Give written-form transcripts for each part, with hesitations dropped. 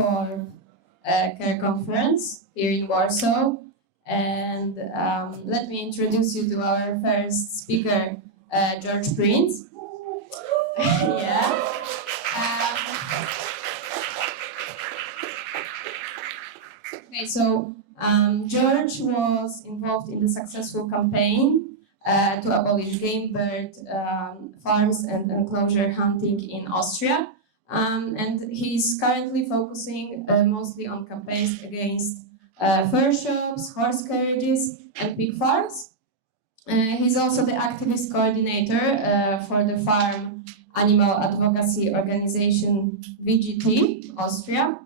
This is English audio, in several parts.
for CARE conference here in Warsaw. And let me introduce you to our first speaker, Georg Prinz. Yeah. Okay, so Georg was involved in the successful campaign to abolish game bird farms and enclosure hunting in Austria. And he's currently focusing mostly on campaigns against fur shops, horse carriages, and pig farms. He's also the activist coordinator for the farm animal advocacy organization VGT, Austria.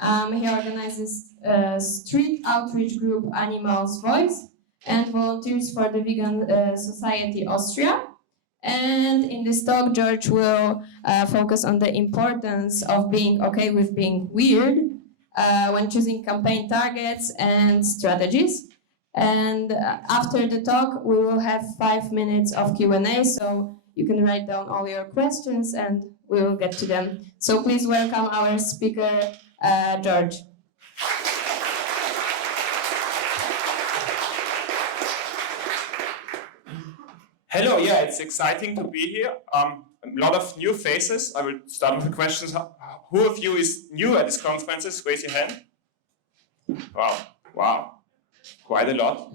He organizes street outreach group Animals Voice and volunteers for the Vegan Society Austria. And in this talk, Georg will focus on the importance of being okay with being weird when choosing campaign targets and strategies. And after the talk, we will have 5 minutes of Q&A, so you can write down all your questions and we will get to them. So please welcome our speaker, Georg. Hello, yeah, it's exciting to be here. A lot of new faces. I will start with the questions. Who of you is new at these conferences? Raise your hand. Wow, quite a lot.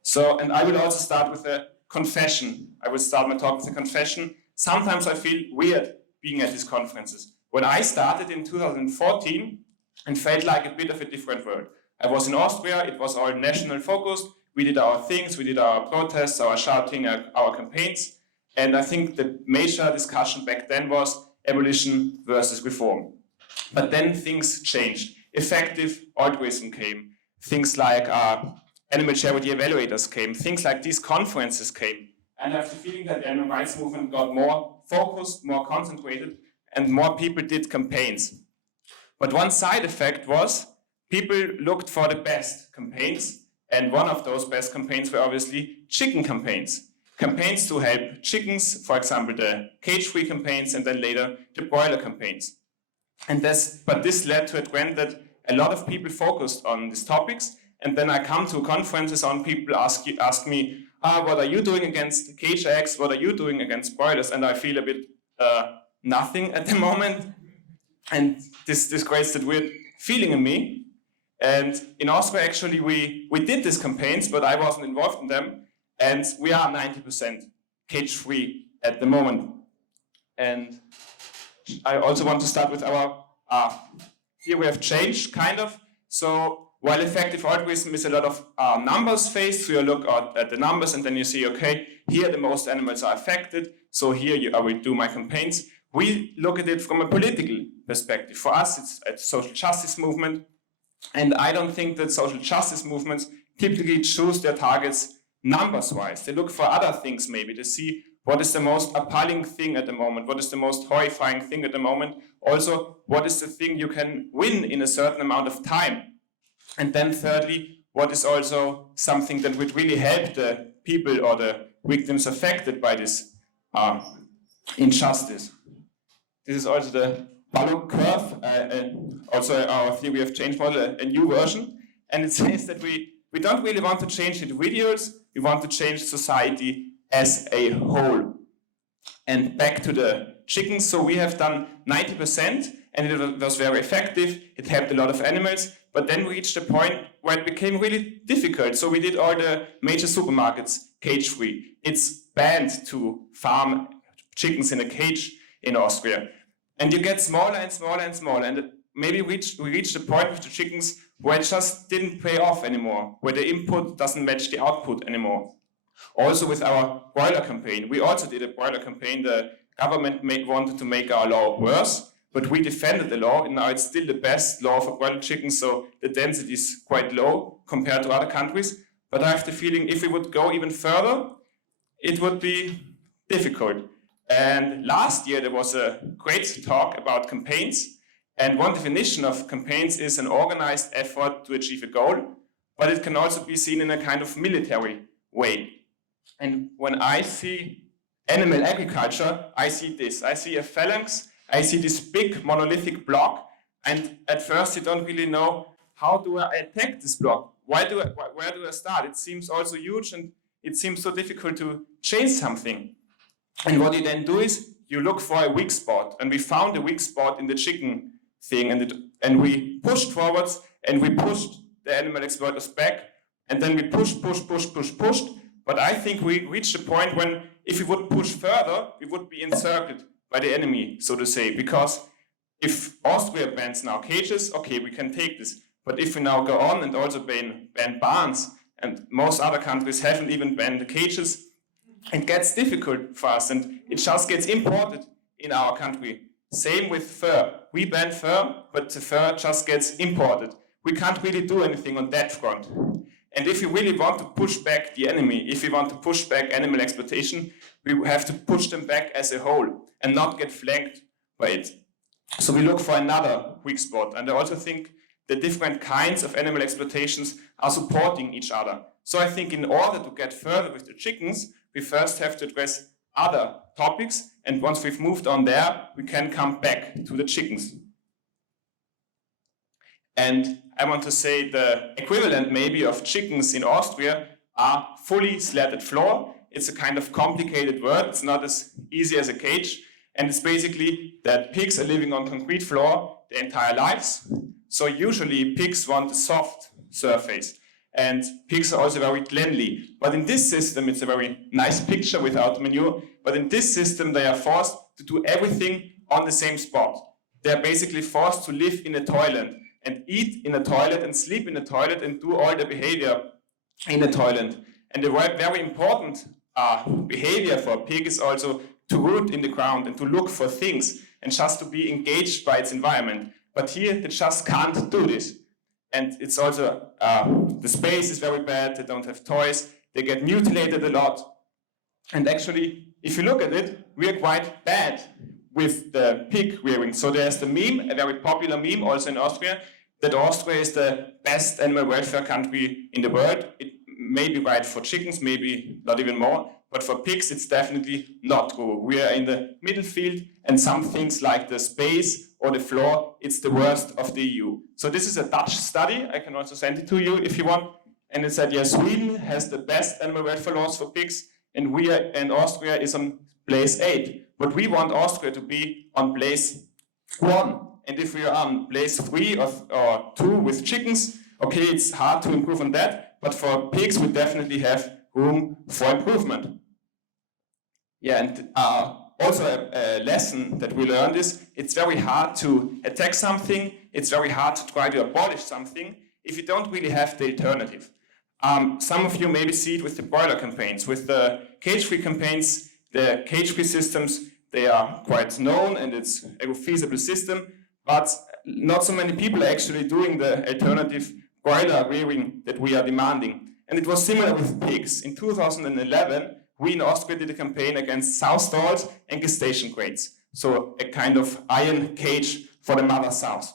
So, and I will also start with a confession. I will start my talk with a confession. Sometimes I feel weird being at these conferences. When I started in 2014, it felt like a bit of a different world. I was in Austria, it was all national focused. We did our things, we did our protests, our shouting, our campaigns. And I think the major discussion back then was abolition versus reform. But then things changed. Effective altruism came. Things like animal charity evaluators came. Things like these conferences came. And I have the feeling that the animal rights movement got more focused, more concentrated, and more people did campaigns. But one side effect was people looked for the best campaigns. And one of those best campaigns were obviously chicken campaigns. Campaigns to help chickens, for example, the cage-free campaigns, and then later the broiler campaigns. But this led to a trend that a lot of people focused on these topics. And then I come to conferences on people ask me, what are you doing against cage eggs? What are you doing against broilers? And I feel a bit nothing at the moment. And this creates that weird feeling in me. And in Austria, actually, we did these campaigns, but I wasn't involved in them. And we are 90% cage-free at the moment. And I also want to start with our, here we have changed, kind of. So while effective altruism is a lot of numbers-based, so you look at the numbers and then you see, okay, here the most animals are affected, so here I will do my campaigns. We look at it from a political perspective. For us, it's a social justice movement. And I don't think that social justice movements typically choose their targets numbers-wise. They look for other things maybe to see what is the most appalling thing at the moment, what is the most horrifying thing at the moment. Also, what is the thing you can win in a certain amount of time. And then thirdly, what is also something that would really help the people or the victims affected by this injustice. This is also the Balloon curve, and also our theory of change model, a new version. And it says that we don't really want to change individuals, we want to change society as a whole. And back to the chickens, so we have done 90%, and it was very effective, it helped a lot of animals, but then we reached a point where it became really difficult. So we did all the major supermarkets cage-free. It's banned to farm chickens in a cage in Austria. And you get smaller and smaller and smaller. And maybe we reached a point with the chickens where it just didn't pay off anymore, where the input doesn't match the output anymore. Also with our broiler campaign, we also did a broiler campaign. The government wanted to make our law worse, but we defended the law, and now it's still the best law for broiler chickens, so the density is quite low compared to other countries. But I have the feeling if we would go even further, it would be difficult. And last year there was a great talk about campaigns, and one definition of campaigns is an organized effort to achieve a goal, but it can also be seen in a kind of military way. And when I see animal agriculture, I see this. I see a phalanx, I see this big monolithic block And at first you don't really know, how do I attack this block? Where do I start? It seems also huge and it seems so difficult to change something. And what you then do is you look for a weak spot. And we found a weak spot in the chicken thing, and we pushed forwards and we pushed the animal exploiters back, and then we pushed. But I think we reached a point when if we would push further, we would be encircled by the enemy, so to say, because if Austria bans now cages, okay, we can take this. But if we now go on and also ban barns, and most other countries haven't even banned the cages, it gets difficult for us, and it just gets imported in our country. Same with fur. We ban fur, but the fur just gets imported. We can't really do anything on that front. And if we really want to push back the enemy, if we want to push back animal exploitation, we have to push them back as a whole and not get flanked by it. So we look for another weak spot. And I also think the different kinds of animal exploitations are supporting each other. So I think in order to get further with the chickens, we first have to address other topics, and once we've moved on there, we can come back to the chickens. And I want to say the equivalent maybe of chickens in Austria are fully slatted floor. It's a kind of complicated word. It's not as easy as a cage. And it's basically that pigs are living on concrete floor their entire lives. So usually pigs want a soft surface. And pigs are also very cleanly. But in this system, it's a very nice picture without manure. But in this system, they are forced to do everything on the same spot. They are basically forced to live in a toilet and eat in a toilet and sleep in a toilet and do all the behavior in a toilet. And the very important behavior for a pig is also to root in the ground and to look for things and just to be engaged by its environment. But here, they just can't do this. And it's also, the space is very bad, they don't have toys, they get mutilated a lot. And actually, if you look at it, we are quite bad with the pig rearing. So there's the meme, a very popular meme also in Austria, that Austria is the best animal welfare country in the world. It may be right for chickens, maybe not even more, but for pigs it's definitely not true. We are in the middle field, and some things like the space or the floor, it's the worst of the EU. So this is a Dutch study, I can also send it to you if you want, and it said, yes, Sweden has the best animal welfare laws for pigs, and Austria is on place 8. But we want Austria to be on place 1. And if we are on place 3 or 2 with chickens, okay, it's hard to improve on that, but for pigs we definitely have room for improvement. Yeah, and also a lesson that we learned is it's very hard to attack something, it's very hard to try to abolish something if you don't really have the alternative. Some of you maybe see it with the broiler campaigns. With the cage-free campaigns, the cage-free systems, they are quite known and it's a feasible system, but not so many people are actually doing the alternative broiler rearing that we are demanding. And it was similar with pigs. In 2011, we in Austria did a campaign against sow stalls and gestation crates. So a kind of iron cage for the mother sows.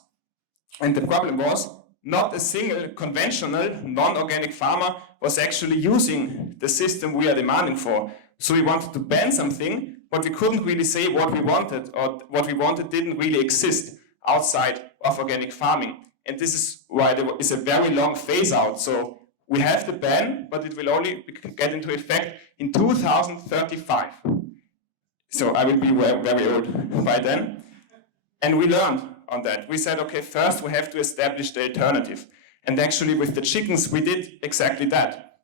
And the problem was, not a single conventional non-organic farmer was actually using the system we are demanding for. So we wanted to ban something, but we couldn't really say what we wanted, or what we wanted didn't really exist outside of organic farming. And this is why there is a very long phase out. So we have the ban, but it will only get into effect in 2035. So I will be very old by then. And we learned on that. We said, okay, first we have to establish the alternative. And actually with the chickens, we did exactly that.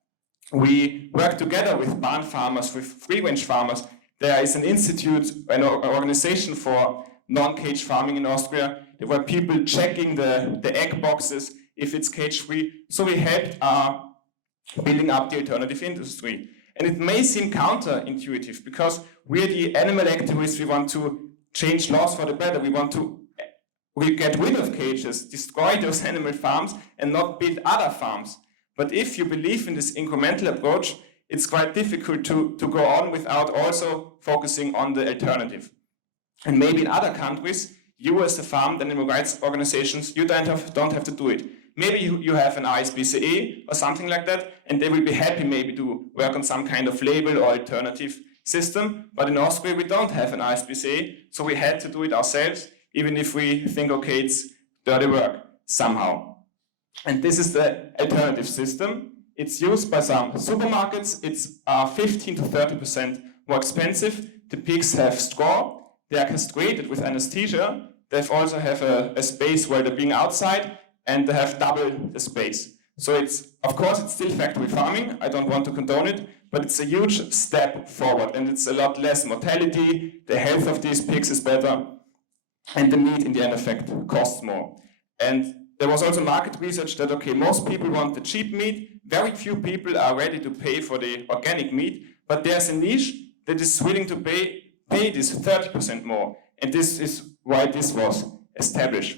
We worked together with barn farmers, with free-range farmers. There is an institute, an organization for non-cage farming in Austria. There were people checking the egg boxes, if it's cage-free. So we helped building up the alternative industry. And it may seem counterintuitive because we're the animal activists, we want to change laws for the better. We get rid of cages, destroy those animal farms and not build other farms. But if you believe in this incremental approach, it's quite difficult to go on without also focusing on the alternative. And maybe in other countries, you as a farm, the animal rights organizations, you don't have to do it. Maybe you have an ISBCE or something like that, and they will be happy maybe to work on some kind of label or alternative system. But in Austria, we don't have an ISBCE, so we had to do it ourselves, even if we think, okay, it's dirty work somehow. And this is the alternative system. It's used by some supermarkets. It's 15 to 30% more expensive. The pigs have straw. They are castrated with anesthesia. They also have a space where they're being outside, and they have double the space. So of course, it's still factory farming. I don't want to condone it, but it's a huge step forward, and it's a lot less mortality. The health of these pigs is better, and the meat in the end effect costs more. And there was also market research that, okay, most people want the cheap meat. Very few people are ready to pay for the organic meat, but there's a niche that is willing to pay this 30% more. And this is why this was established.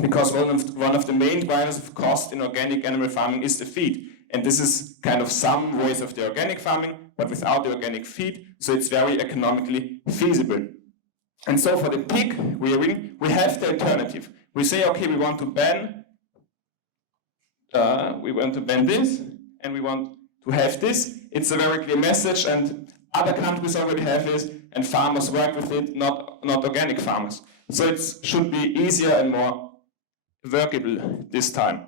Because one of the main drivers of cost in organic animal farming is the feed. And this is kind of some ways of the organic farming, but without the organic feed, so it's very economically feasible. And so for the pig rearing, we have the alternative. We say, okay, we want to ban this, and we want to have this. It's a very clear message, and other countries already have it, and farmers work with it, not organic farmers. So it should be easier and more workable this time.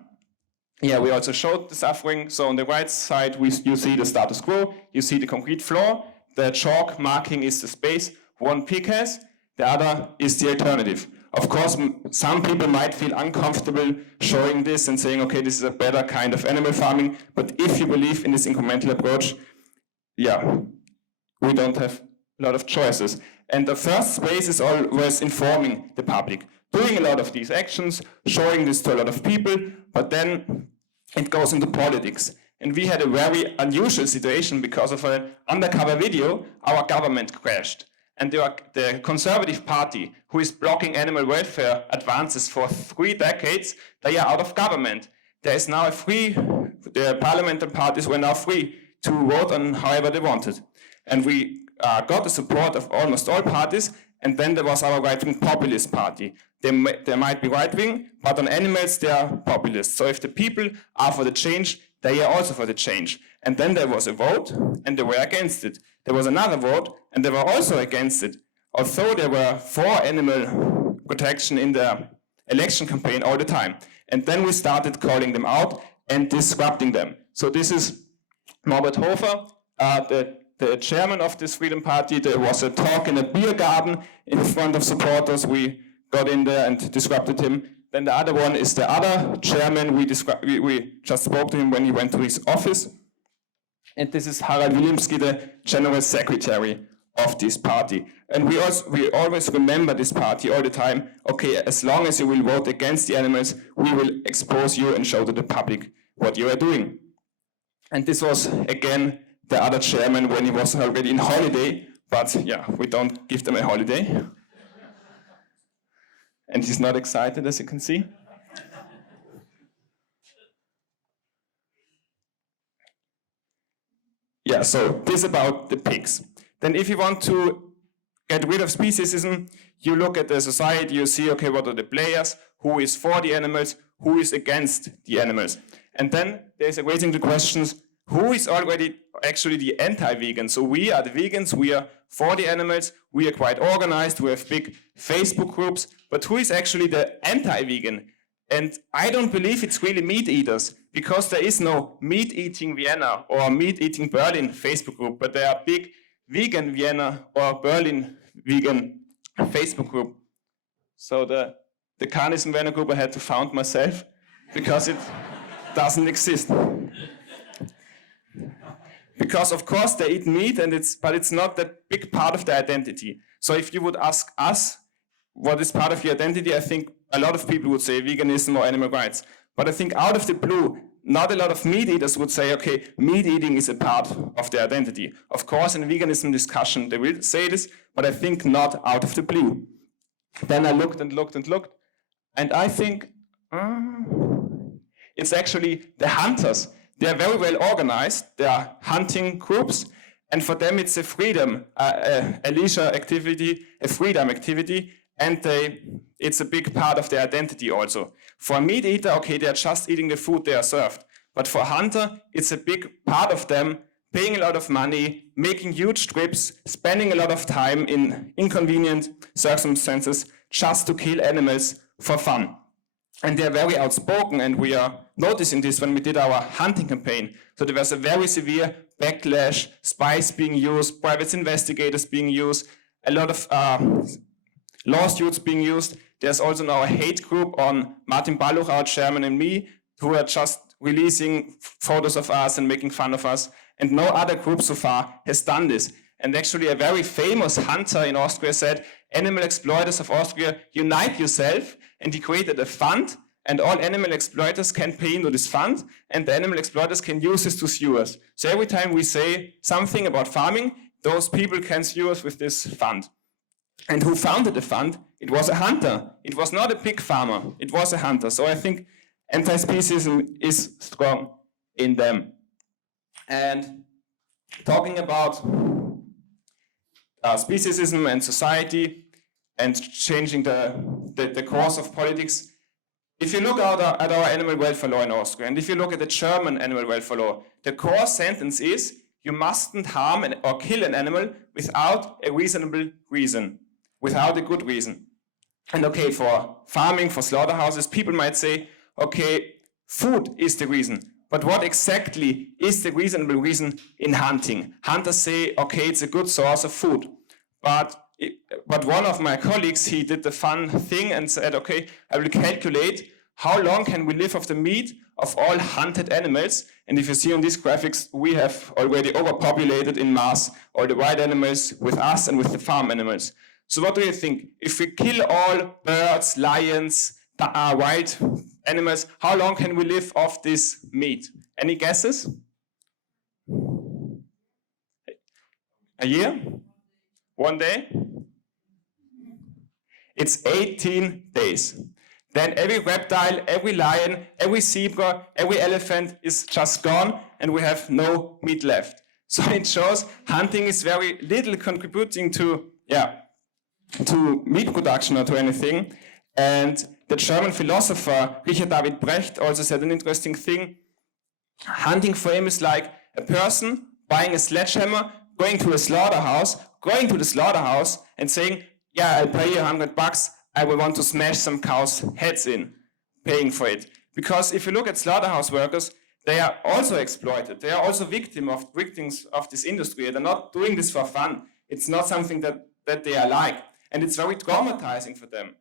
Yeah, we also showed the suffering. So on the right side, you see the status quo, you see the concrete floor, the chalk marking is the space one pig has, the other is the alternative. Of course, some people might feel uncomfortable showing this and saying, okay, this is a better kind of animal farming, but if you believe in this incremental approach, yeah, we don't have a lot of choices. And the first space is always informing the public, doing a lot of these actions, showing this to a lot of people, but then it goes into politics. And we had a very unusual situation because of an undercover video, our government crashed. And the Conservative Party, who is blocking animal welfare advances for 3 decades, they are out of government. There is now the parliamentary parties were now free to vote on however they wanted. And we got the support of almost all parties, and then there was our right-wing populist party. They might be right-wing, but on animals they are populist. So if the people are for the change, they are also for the change. And then there was a vote, and they were against it. There was another vote, and they were also against it. Although they were for animal protection in the election campaign all the time. And then we started calling them out and disrupting them. So this is Norbert Hofer, the chairman of this Freedom Party. There was a talk in a beer garden in front of supporters. We got in there and disrupted him. Then the other one is the other chairman. We just spoke to him when he went to his office. And this is Harald Wilimski, the general secretary of this party. And we always remember this party all the time. Okay, as long as you will vote against the animals, we will expose you and show to the public what you are doing. And this was, again, the other chairman when he was already in holiday. But yeah, we don't give them a holiday. And he's not excited, as you can see. Yeah, so this about the pigs. Then if you want to get rid of speciesism, you look at the society, you see, okay, what are the players, who is for the animals, who is against the animals. And then there's raising the questions, who is already actually the anti-vegan? So we are the vegans, we are for the animals, we are quite organized, we have big Facebook groups, but who is actually the anti-vegan? And I don't believe it's really meat eaters, because there is no meat-eating Vienna or meat-eating Berlin Facebook group, but there are big vegan Vienna or Berlin vegan Facebook group. So the carnism Vienna group I had to found myself, because it doesn't exist. Because of course they eat meat, but it's not that big part of their identity. So if you would ask us, what is part of your identity, I think a lot of people would say veganism or animal rights. But I think out of the blue, not a lot of meat eaters would say, okay, meat eating is a part of their identity. Of course, in a veganism discussion, they will say this, but I think not out of the blue. Then I looked and looked and looked, and I think it's actually the hunters. They are very well organized. They are hunting groups, and for them it's a freedom, a leisure activity, a freedom activity, and it's a big part of their identity also. For a meat eater, okay, they are just eating the food they are served. But for a hunter, it's a big part of them paying a lot of money, making huge trips, spending a lot of time in inconvenient circumstances just to kill animals for fun. And they are very outspoken, and we are noticing this when we did our hunting campaign. So there was a very severe backlash, spies being used, private investigators being used, a lot of lawsuits being used. There's also now a hate group on Martin Balluch, our chairman, and me, who are just releasing photos of us and making fun of us. And no other group so far has done this. And actually a very famous hunter in Austria said, "Animal exploiters of Austria, unite yourself." And he created a fund, and all animal exploiters can pay into this fund, and the animal exploiters can use this to sue us. So every time we say something about farming, those people can sue us with this fund. And who founded the fund? It was a hunter. It was not a pig farmer. It was a hunter. So I think anti-speciesism is strong in them. And talking about speciesism and society and changing the course of politics, if you look at our animal welfare law in Austria, and if you look at the German animal welfare law, the core sentence is, you mustn't harm or kill an animal without a reasonable reason, without a good reason. And okay, for farming, for slaughterhouses, people might say, okay, food is the reason. But what exactly is the reasonable reason in hunting? Hunters say, okay, it's a good source of food. But one of my colleagues, he did the fun thing and said, okay, I will calculate how long can we live off the meat of all hunted animals. And if you see on these graphics, we have already overpopulated in mass all the wild animals with us and with the farm animals. So what do you think? If we kill all birds, lions, wild animals, how long can we live off this meat? Any guesses? A year? 1 day? It's 18 days. Then every reptile, every lion, every zebra, every elephant is just gone, and we have no meat left. So it shows hunting is very little contributing to meat production or to anything. And the German philosopher Richard David Brecht also said an interesting thing. Hunting for him is like a person buying a sledgehammer, going to the slaughterhouse and saying, yeah, I'll pay you $100, I will want to smash some cows' heads in, paying for it. Because if you look at slaughterhouse workers, they are also exploited. They are also victims of this industry. They're not doing this for fun. It's not something that they are like. And it's very traumatizing for them.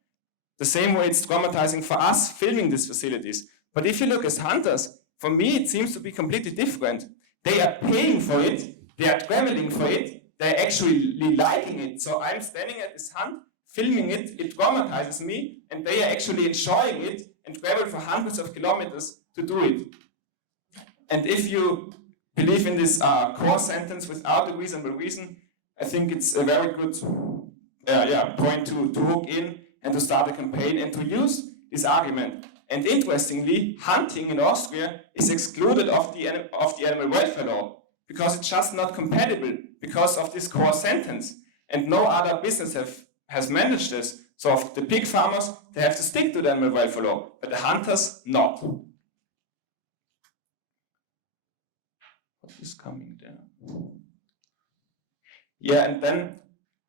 The same way it's traumatizing for us filming these facilities. But if you look as hunters, for me it seems to be completely different. They are paying for it, they are traveling for it, they're actually liking it. So I'm standing at this hunt, filming it, it traumatizes me, and they are actually enjoying it and travel for hundreds of kilometers to do it. And if you believe in this core sentence without a reasonable reason, I think it's a very good point to hook in and to start a campaign and to use this argument. And interestingly, hunting in Austria is excluded of the animal welfare law because it's just not compatible because of this core sentence. And no other business has managed this. So of the pig farmers, they have to stick to the animal welfare law, but the hunters not. What is coming there? Yeah, and then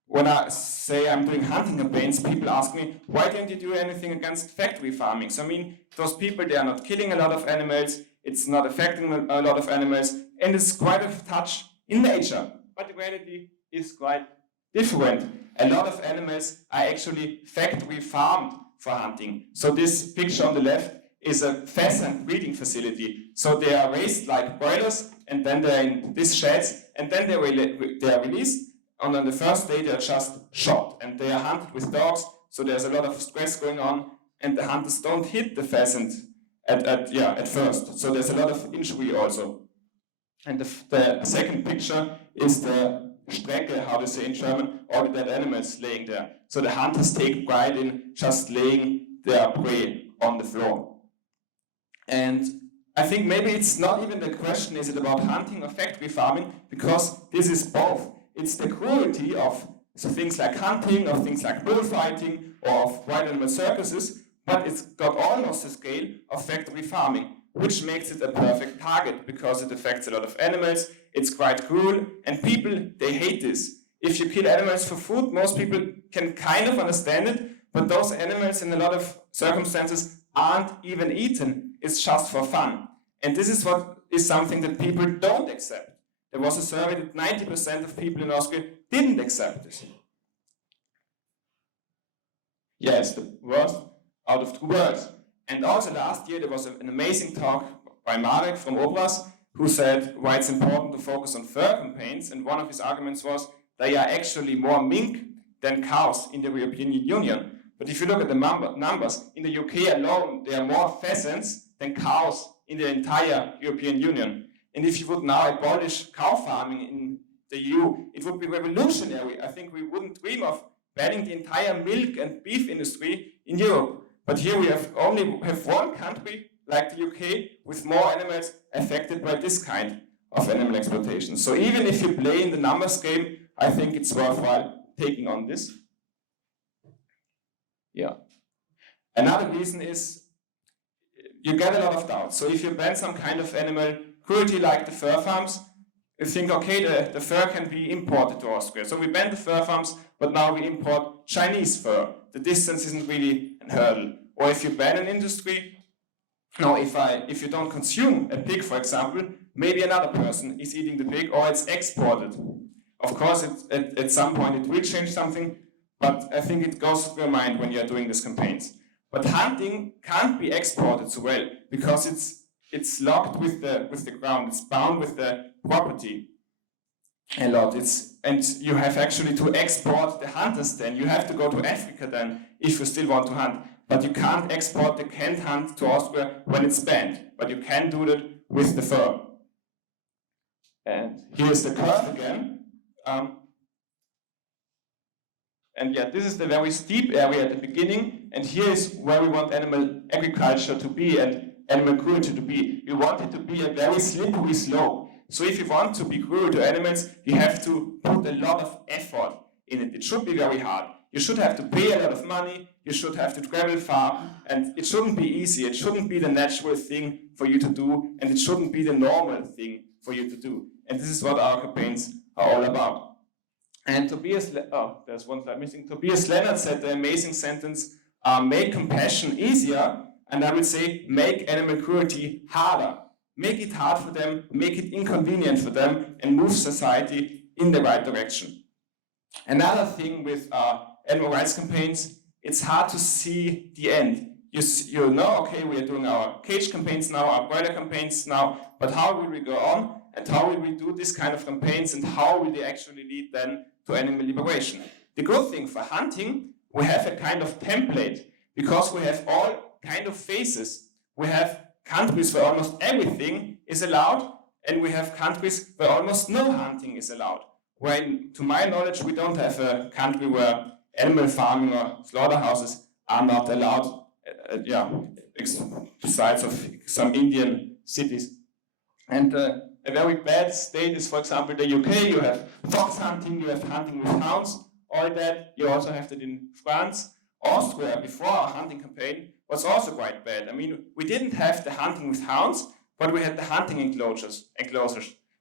when I say I'm doing hunting campaigns, people ask me, why don't you do anything against factory farming? So I mean, those people, they are not killing a lot of animals, it's not affecting a lot of animals, and it's quite a touch in nature. But the reality is quite different. A lot of animals are actually factory farmed for hunting. So this picture on the left is a pheasant breeding facility. So they are raised like broilers, and then they're in these sheds, and then they are released. And on the first day, they are just shot, and they are hunted with dogs. So there's a lot of stress going on, and the hunters don't hit the pheasant at first. So there's a lot of injury also. And the second picture is the Strecke, how to say in German, all the dead animals laying there. So the hunters take pride in just laying their prey on the floor. And I think maybe it's not even the question, is it about hunting or factory farming, because this is both. It's the cruelty of things like hunting, or things like bullfighting, or of wild animal circuses, but it's got almost the scale of factory farming, which makes it a perfect target, because it affects a lot of animals, it's quite cruel, and people, they hate this. If you kill animals for food, most people can kind of understand it, but those animals in a lot of circumstances aren't even eaten, it's just for fun. And this is what is something that people don't accept. There was a survey that 90% of people in Austria didn't accept this. Yes, the worst out of two worlds. And also last year there was an amazing talk by Marek from Obras, who said why it's important to focus on fur campaigns, and one of his arguments was they are actually more mink than cows in the European Union. But if you look at the numbers, in the UK alone there are more pheasants than cows in the entire European Union. And if you would now abolish cow farming in the EU, it would be revolutionary. I think we wouldn't dream of banning the entire milk and beef industry in Europe. But here we only have one country, like the UK, with more animals affected by this kind of animal exploitation. So even if you play in the numbers game, I think it's worthwhile taking on this. Yeah. Another reason is you get a lot of doubts. So if you ban some kind of animal cruelty like the fur farms, you think, okay, the fur can be imported to Austria. So we ban the fur farms, but now we import Chinese fur. The distance isn't really a hurdle. Or if you ban an industry, now if you don't consume a pig, for example, maybe another person is eating the pig or it's exported. Of course, at some point it will change something, but I think it goes through your mind when you're doing these campaigns. But hunting can't be exported so well because it's locked with the ground. It's bound with the property a lot. And you have actually to export the hunters then. You have to go to Africa then if you still want to hunt. But you can't export the cant hunt to Austria when it's banned. But you can do that with the fur. And here's the curve again. And yeah, this is the very steep area at the beginning. And here is where we want animal agriculture to be and animal cruelty to be. We want it to be a very slippery slope. So if you want to be cruel to animals, you have to put a lot of effort in it. It should be very hard. You should have to pay a lot of money, you should have to travel far, and it shouldn't be easy. It shouldn't be the natural thing for you to do, and it shouldn't be the normal thing for you to do. And this is what our campaigns are all about. And there's one slide missing. Tobias Lennart said the amazing sentence, make compassion easier, and I would say, make animal cruelty harder. Make it hard for them, make it inconvenient for them, and move society in the right direction. Another thing with animal rights campaigns, it's hard to see the end. You know, okay, we are doing our cage campaigns now, our broiler campaigns now, but how will we go on? And how will we do this kind of campaigns, and how will they actually lead then to animal liberation? The good thing for hunting, we have a kind of template, because we have all kind of phases. We have countries where almost everything is allowed, and we have countries where almost no hunting is allowed. When, to my knowledge, we don't have a country where animal farming or slaughterhouses are not allowed, besides of some Indian cities. And a very bad state is, for example, the UK. You have fox hunting, you have hunting with hounds, all that. You also have that in France. Austria, before our hunting campaign, was also quite bad. I mean, we didn't have the hunting with hounds, but we had the hunting enclosures,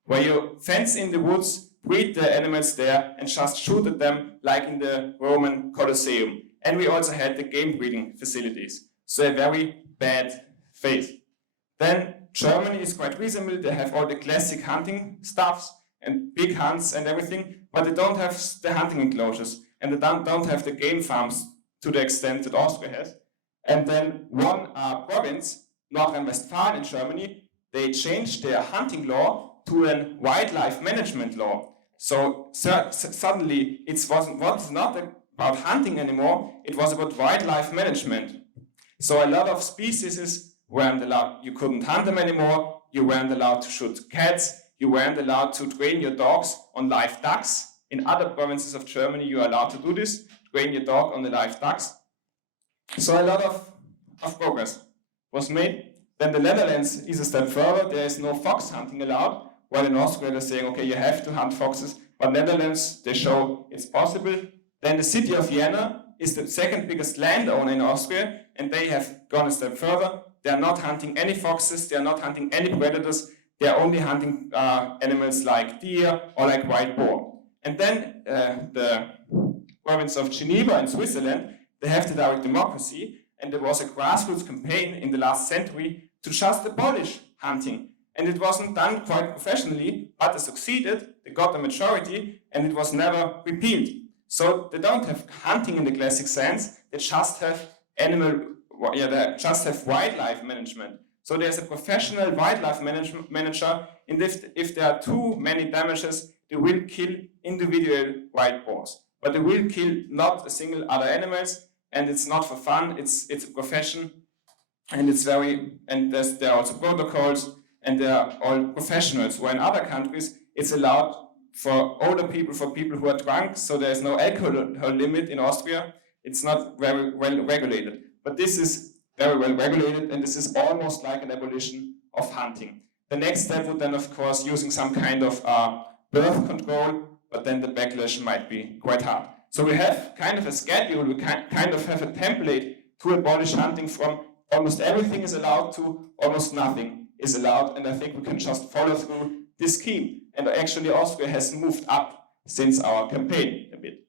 where you fence in the woods, breed the animals there, and just shoot at them like in the Roman Colosseum. And we also had the game breeding facilities. So a very bad phase. Then Germany is quite reasonable. They have all the classic hunting stuffs and big hunts and everything, but they don't have the hunting enclosures, and they don't have the game farms to the extent that Austria has. And then one province, North Rhine-Westphalia in Germany, they changed their hunting law to a wildlife management law. So suddenly it was not about hunting anymore, it was about wildlife management. So a lot of species weren't allowed, you couldn't hunt them anymore, you weren't allowed to shoot cats, you weren't allowed to train your dogs on live ducks. In other provinces of Germany you are allowed to do this, train your dog on the live ducks. So a lot of progress was made. Then the Netherlands is a step further, there is no fox hunting allowed, while in Austria they're saying, okay, you have to hunt foxes, but Netherlands, they show it's possible. Then the city of Vienna is the second biggest landowner in Austria, and they have gone a step further. They are not hunting any foxes, they are not hunting any predators, they are only hunting animals like deer or like wild boar. And then the province of Geneva in Switzerland, they have the direct democracy, and there was a grassroots campaign in the last century to just abolish hunting. And it wasn't done quite professionally, but they succeeded, they got the majority, and it was never repealed. So they don't have hunting in the classic sense, they just have they just have wildlife management. So there's a professional wildlife manager, and if there are too many damages, they will kill individual wild boars. But they will kill not a single other animals, and it's not for fun, it's a profession, and there are also protocols, and they are all professionals. Where in other countries, it's allowed for older people, for people who are drunk, so there is no alcohol limit in Austria. It's not very well regulated. But this is very well regulated, and this is almost like an abolition of hunting. The next step would then, of course, using some kind of birth control, but then the backlash might be quite hard. So we have kind of a schedule, we kind of have a template to abolish hunting from almost everything is allowed to almost nothing is allowed, and I think we can just follow through this scheme. And actually Austria has moved up since our campaign a bit.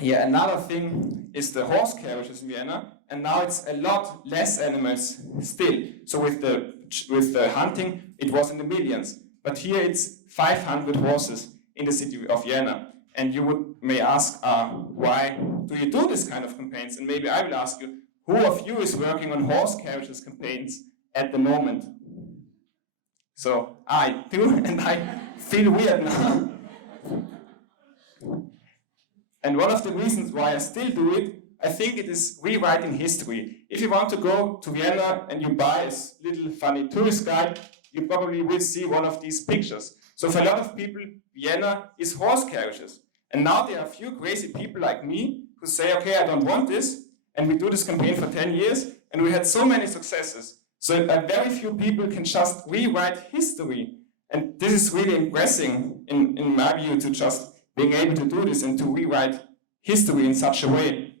Yeah, another thing is the horse carriages in Vienna, and now it's a lot less animals still. So with the hunting, it was in the millions, but here it's 500 horses in the city of Vienna. And you may ask, why do you do this kind of campaigns? And maybe I will ask you, who of you is working on horse carriages campaigns at the moment? So I do, and I feel weird now. And one of the reasons why I still do it, I think it is rewriting history. If you want to go to Vienna and you buy a little funny tourist guide, you probably will see one of these pictures. So for a lot of people, Vienna is horse carriages. And now there are a few crazy people like me who say, okay, I don't want this. And we do this campaign for 10 years, and we had so many successes. So very few people can just rewrite history. And this is really impressive, in my view, to just being able to do this and to rewrite history in such a way.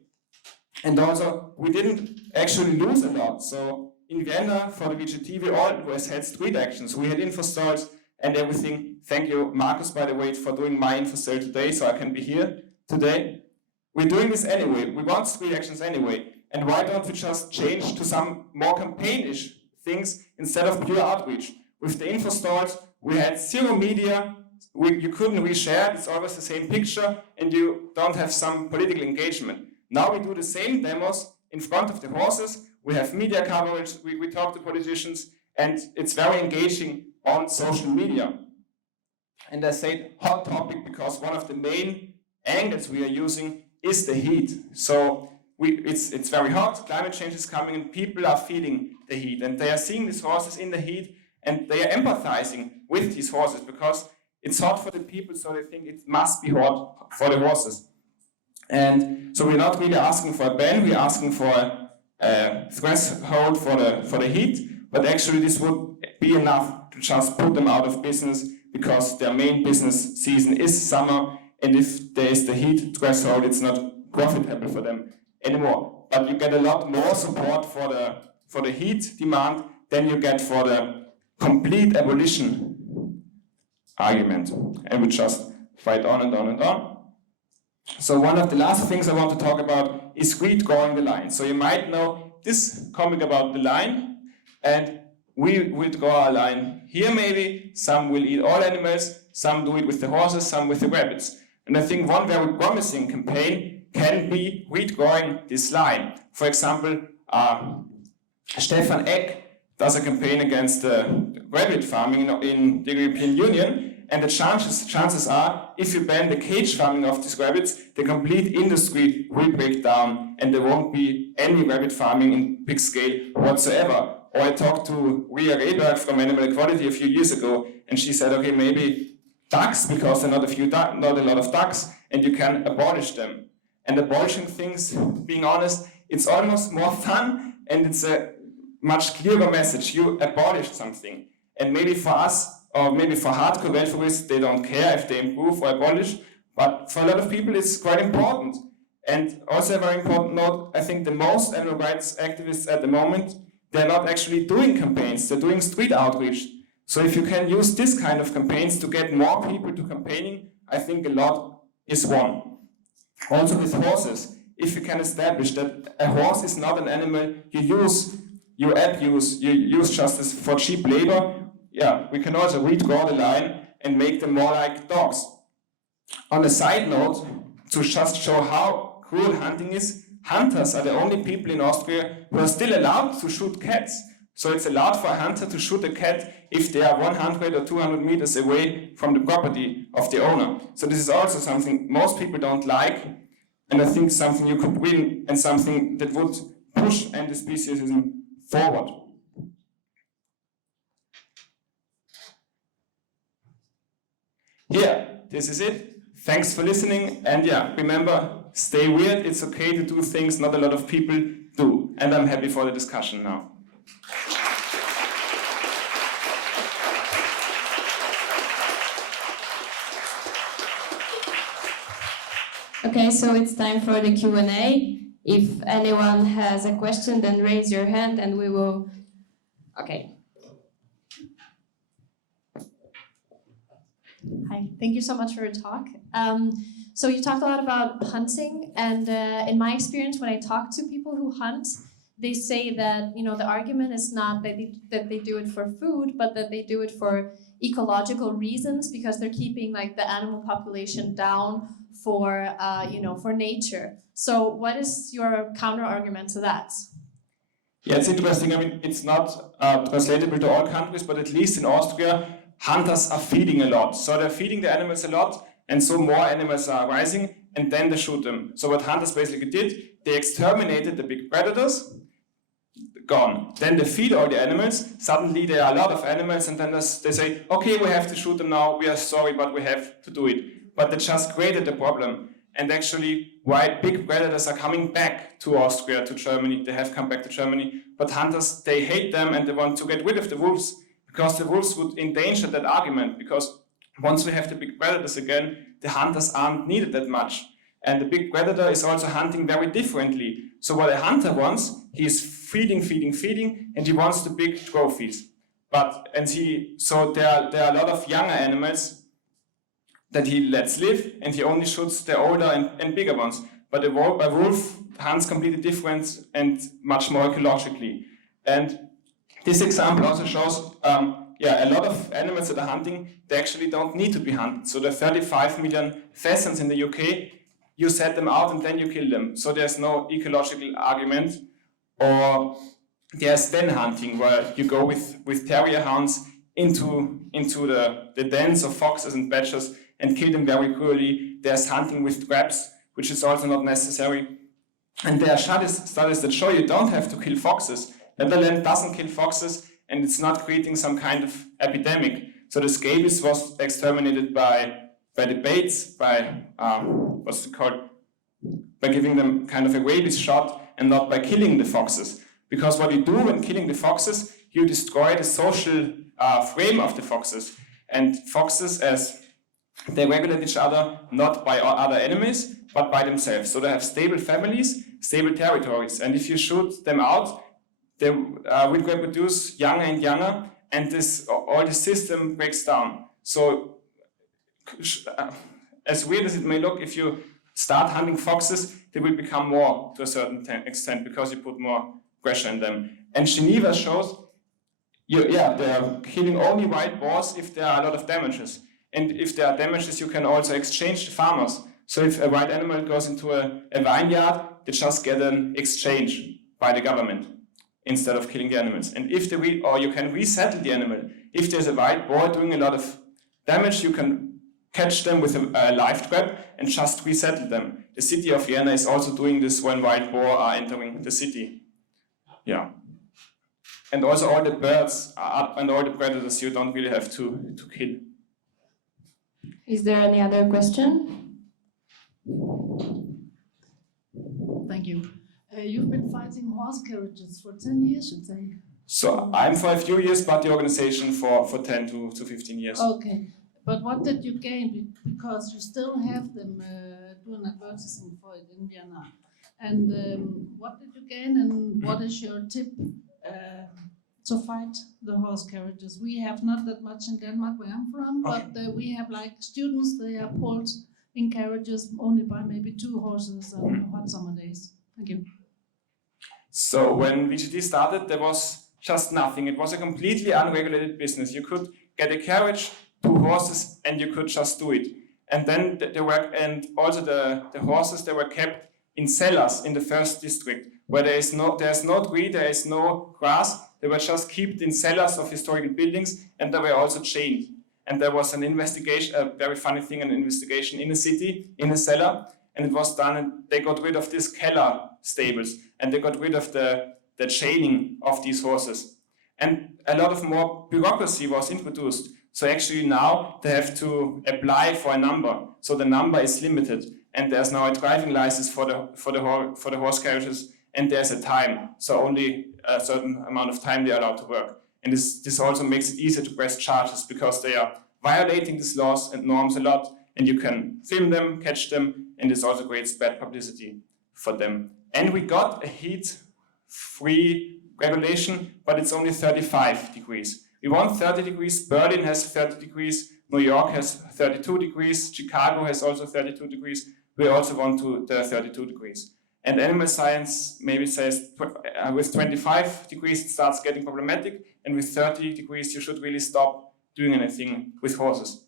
And also, we didn't actually lose a lot. So in Vienna, for the VGT, we always had street actions. We had info stalls and everything. Thank you, Markus, by the way, for doing my info stall today, so I can be here today. We're doing this anyway. We want street actions anyway. And why don't we just change to some more campaignish things instead of pure outreach? With the info stalls, we had zero media. You couldn't reshare. It's always the same picture, and you don't have some political engagement. Now we do the same demos in front of the horses. We have media coverage. We talk to politicians, and it's very engaging on social media. And I said hot topic because one of the main angles we are using is the heat. So it's very hot, climate change is coming, and people are feeling the heat. And they are seeing these horses in the heat, and they are empathizing with these horses because it's hot for the people, so they think it must be hot for the horses. And so we're not really asking for a ban, we're asking for a threshold for the heat, but actually this would be enough to just put them out of business because their main business season is summer, and if there is the heat threshold, it's not profitable for them anymore. But you get a lot more support for the heat demand than you get for the complete abolition argument. And we just fight on and on and on. So one of the last things I want to talk about is redrawing the line. So you might know this comic about the line, and we will draw a line here maybe. Some will eat all animals, some do it with the horses, some with the rabbits. And I think one very promising campaign can be redrawing this line. For example, Stefan Eck does a campaign against rabbit farming in the European Union, and the chances are, if you ban the cage farming of these rabbits, the complete industry will break down, and there won't be any rabbit farming in big scale whatsoever. Or I talked to Ria Rehberg from Animal Equality a few years ago, and she said, okay, maybe ducks, because there are not a lot of ducks, and you can abolish them. And abolishing things, being honest, it's almost more fun, and it's a much clearer message. You abolished something. And maybe for us, or maybe for hardcore welfarists, they don't care if they improve or abolish, but for a lot of people it's quite important. And also a very important note, I think the most animal rights activists at the moment, they're not actually doing campaigns, they're doing street outreach. So if you can use this kind of campaigns to get more people to campaigning, I think a lot is won. Also with horses, if you can establish that a horse is not an animal you use just as for cheap labor, yeah, we can also redraw the line and make them more like dogs. On a side note, to just show how cruel hunting is, hunters are the only people in Austria who are still allowed to shoot cats. So it's allowed for a hunter to shoot a cat if they are 100 or 200 meters away from the property of the owner. So this is also something most people don't like, and I think something you could win and something that would push anti-speciesism forward. Here, this is it. Thanks for listening, and yeah, remember, stay weird, it's okay to do things not a lot of people do, and I'm happy for the discussion now. Okay, so it's time for the Q&A. If anyone has a question, then raise your hand and we will... Okay. Hi, thank you so much for your talk. So you talked a lot about hunting, and in my experience, when I talk to people who hunt, they say that the argument is not that they do it for food, but that they do it for ecological reasons, because they're keeping the animal population down for for nature. So what is your counter argument to that? Yeah, it's interesting. I mean, it's not translatable to all countries, but at least in Austria, hunters are feeding a lot. So they're feeding the animals a lot, and so more animals are rising, and then they shoot them. So what hunters basically did, they exterminated the big predators, gone. Then they feed all the animals, suddenly there are a lot of animals, and then they say, okay, we have to shoot them now, we are sorry, but we have to do it. But they just created a problem. And actually, why big predators are coming back to Austria, to Germany, they have come back to Germany, but hunters, they hate them and they want to get rid of the wolves, because the wolves would endanger that argument, because once we have the big predators again, the hunters aren't needed that much. And the big predator is also hunting very differently. So what a hunter wants, he is feeding, and he wants the big trophies. So there are a lot of younger animals that he lets live, and he only shoots the older and bigger ones. But a wolf hunts completely different and much more ecologically. And this example also shows, a lot of animals that are hunting, they actually don't need to be hunted. So there are 35 million pheasants in the UK, you set them out and then you kill them. So there's no ecological argument. Or there's den hunting, where you go with terrier hounds into the dens of foxes and badgers and kill them very cruelly. There's hunting with traps, which is also not necessary. And there are studies that show you don't have to kill foxes. Netherlands doesn't kill foxes, and it's not creating some kind of epidemic. So the scabies was exterminated by the baits, by by giving them kind of a rabies shot, and not by killing the foxes. Because what you do when killing the foxes, you destroy the social frame of the foxes. And foxes, as they regulate each other, not by other enemies, but by themselves. So they have stable families, stable territories. And if you shoot them out, they will reproduce younger and younger, and all the system breaks down. So, as weird as it may look, if you start hunting foxes, they will become more to a certain extent, because you put more pressure in them. And Geneva shows, they are killing only wild boars if there are a lot of damages. And if there are damages, you can also exchange the farmers. So if a wild animal goes into a vineyard, they just get an exchange by the government instead of killing the animals. And if you can resettle the animal. If there's a wild boar doing a lot of damage, you can catch them with a live trap and just resettle them. The city of Vienna is also doing this when wild boar are entering the city. Yeah. And also all the birds and all the predators you don't really have to kill. Is there any other question? Thank you. You've been fighting horse carriages for 10 years, should say. So I'm for a few years, but the organization for 10 to 15 years. Okay. But what did you gain? Because you still have them doing advertising for it in Vienna. And what did you gain, and what is your tip to fight the horse carriages? We have not that much in Denmark, where I'm from, but we have students, they are pulled in carriages only by maybe 2 horses on hot summer days? Thank you. So when VGT started, there was just nothing. It was a completely unregulated business. You could get a carriage, 2 horses, and you could just do it. And then the horses, they were kept in cellars in the first district, where there's no tree, there is no grass. They were just kept in cellars of historical buildings, and they were also chained. And there was an investigation, a very funny thing, an investigation in a city, in a cellar, and it was done, and they got rid of these Keller stables, and they got rid of the chaining of these horses. And a lot of more bureaucracy was introduced. So actually now they have to apply for a number. So the number is limited, and there's now a driving license for the horse carriages, and there's a time. So only a certain amount of time they are allowed to work. And this also makes it easier to press charges, because they are violating these laws and norms a lot, and you can film them, catch them, and this also creates bad publicity for them. And we got a heat-free regulation, but it's only 35 degrees. We want 30 degrees, Berlin has 30 degrees, New York has 32 degrees, Chicago has also 32 degrees. We also want the 32 degrees. And animal science maybe says with 25 degrees it starts getting problematic, and with 30 degrees you should really stop doing anything with horses.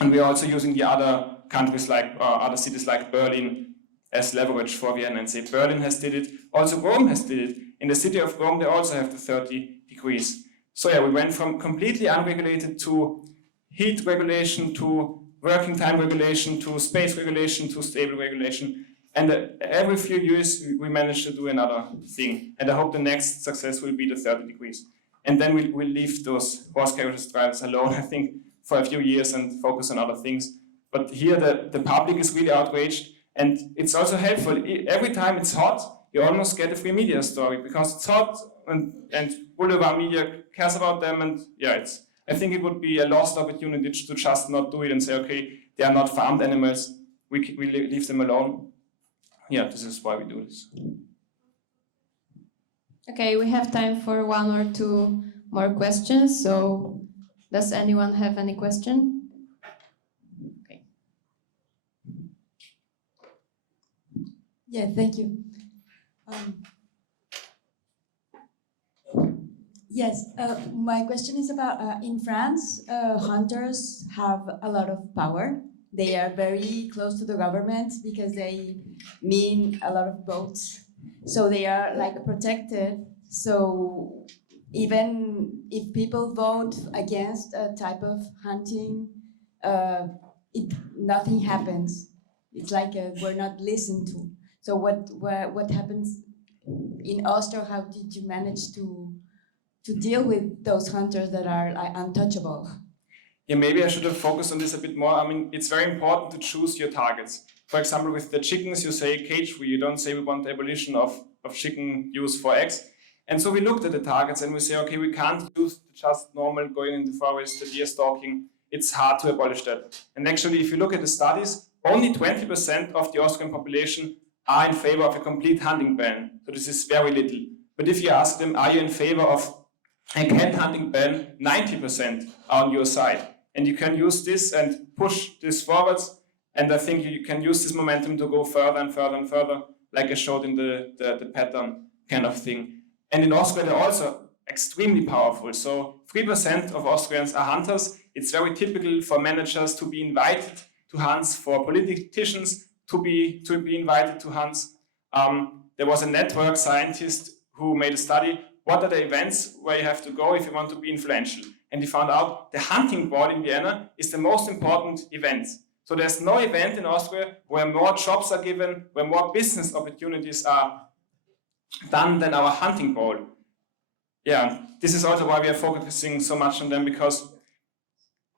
And we are also using the other countries other cities like Berlin as leverage for Vienna, and say Berlin has did it, also Rome has did it. In the city of Rome they also have the 30 degrees. So yeah, we went from completely unregulated to heat regulation, to working time regulation, to space regulation, to stable regulation. And every few years we managed to do another thing. And I hope the next success will be the 30 degrees. And then we'll leave those horse carriage drivers alone, I think, for a few years and focus on other things. But here the public is really outraged, and it's also helpful. Every time it's hot, you almost get a free media story, because it's hot and boulevard media cares about them, and yeah, I think it would be a lost opportunity to just not do it and say, okay, they are not farmed animals, we leave them alone. Yeah, this is why we do this. Okay, we have time for 1 or 2 more questions. So, does anyone have any question? Okay. Yeah, thank you. Yes, my question is about in France, hunters have a lot of power. They are very close to the government because they mean a lot of votes. So they are like protected. So even if people vote against a type of hunting, nothing happens. It's like we're not listened to. So what happens in Austria? How did you manage to deal with those hunters that are untouchable? Yeah, maybe I should have focused on this a bit more. I mean, it's very important to choose your targets. For example, with the chickens, you say cage-free. You don't say we want the abolition of chicken use for eggs. And so we looked at the targets and we say, okay, we can't use just normal going in the forest, the deer stalking. It's hard to abolish that. And actually, if you look at the studies, only 20% of the Austrian population are in favor of a complete hunting ban. So this is very little. But if you ask them, are you in favor of a cat hunting ban, 90% are on your side. And you can use this and push this forwards. And I think you can use this momentum to go further and further and further, like I showed in the pattern kind of thing. And in Austria, they're also extremely powerful. So 3% of Austrians are hunters. It's very typical for managers to be invited to hunts, for politicians to be invited to hunts. There was a network scientist who made a study. What are the events where you have to go if you want to be influential? And he found out the hunting ball in Vienna is the most important event. So there's no event in Austria where more jobs are given, where more business opportunities are done than our hunting ball. Yeah, this is also why we are focusing so much on them, because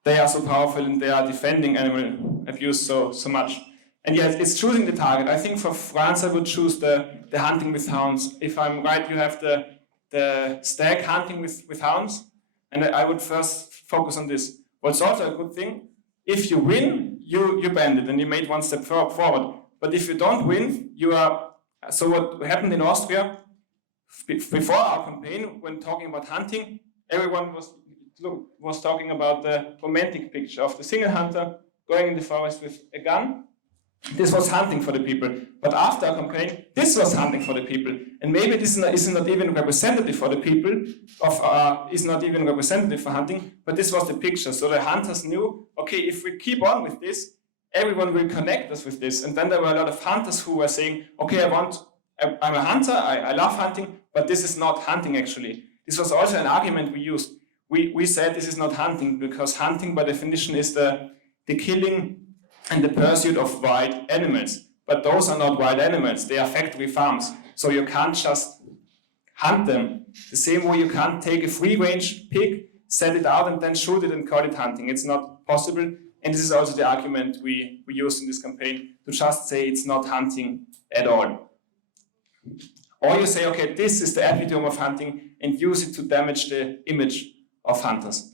they are so powerful and they are defending animal abuse so much. And yeah, it's choosing the target. I think for France, I would choose the hunting with hounds. If I'm right, you have the stag hunting with hounds, and I would first focus on this. What's also a good thing, if you win, you banned it and you made one step forward. But if you don't win, you are. So what happened in Austria, before our campaign, when talking about hunting, everyone was talking about the romantic picture of the single hunter going in the forest with a gun. This was hunting for the people. But after a campaign, this was hunting for the people. And maybe this is not even representative for the people, is not even representative for hunting, but this was the picture. So the hunters knew, okay, if we keep on with this, everyone will connect us with this. And then there were a lot of hunters who were saying, okay, I'm a hunter, I love hunting, but this is not hunting actually. This was also an argument we used. We said this is not hunting because hunting by definition is the killing and the pursuit of wild animals. But those are not wild animals, they are factory farms. So you can't just hunt them. The same way you can't take a free-range pig, set it out and then shoot it and call it hunting. It's not possible. And this is also the argument we used in this campaign, to just say it's not hunting at all. Or you say, okay, this is the epitome of hunting and use it to damage the image of hunters.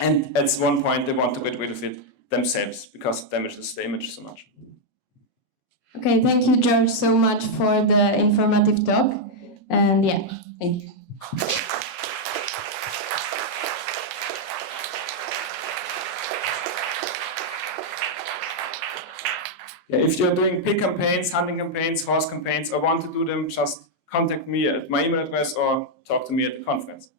And at one point they want to get rid of it themselves because it damages the image so much. Okay, thank you, George, so much for the informative talk. And yeah, thank you. Yeah, if you're doing pig campaigns, hunting campaigns, horse campaigns, or want to do them, just contact me at my email address or talk to me at the conference.